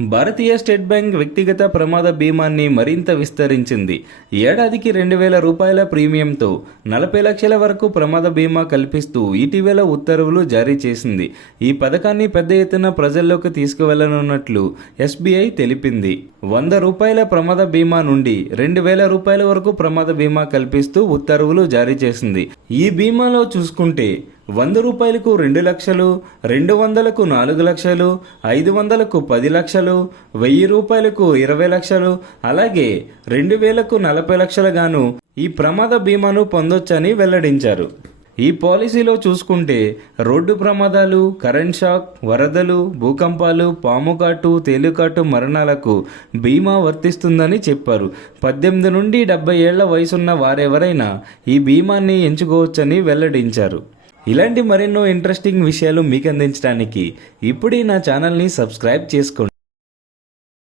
భారతీయ state bank వ్యక్తిగత ప్రమాద బీమాన్ని మరింత విస్తరించింది. ఏడాదికి రెండు వేల రూపాయల ప్రీమియంతో నలభై లక్షల వరకు ప్రమాద బీమా కల్పిస్తూ ఇటీవల ఉత్తర్వులు జారీ చేసింది. ఈ పథకాన్ని పెద్ద ఎత్తున ప్రజల్లోకి తీసుకువెళ్ళనున్నట్లు ఎస్బీఐ తెలిపింది. వంద రూపాయల ప్రమాద బీమా నుండి రెండు వేల రూపాయల వరకు ప్రమాద బీమా కల్పిస్తూ ఉత్తర్వులు జారీ చేసింది. ఈ బీమాలో చూసుకుంటే వంద రూపాయలకు రెండు లక్షలు రెండు వందలకు నాలుగు లక్షలు ఐదు వందలకు పది లక్షలు వెయ్యి రూపాయలకు ఇరవై లక్షలు అలాగే రెండు వేలకు నలభై లక్షలుగాను ఈ ప్రమాద బీమాను పొందొచ్చని వెల్లడించారు. ఈ పాలసీలో చూసుకుంటే రోడ్డు ప్రమాదాలు కరెంట్ షాక్ వరదలు భూకంపాలు పాముకాటు తేలికాటు మరణాలకు బీమా వర్తిస్తుందని చెప్పారు. పద్దెనిమిది నుండి డెబ్బై ఏళ్ళ వయసున్న వారెవరైనా ఈ బీమాని ఎంచుకోవచ్చని వెల్లడించారు. ఇలాంటి మరెన్నో ఇంట్రెస్టింగ్ విషయాలు మీకు అందించడానికి ఇప్పుడే నా ఛానల్ని సబ్స్క్రైబ్ చేసుకోండి.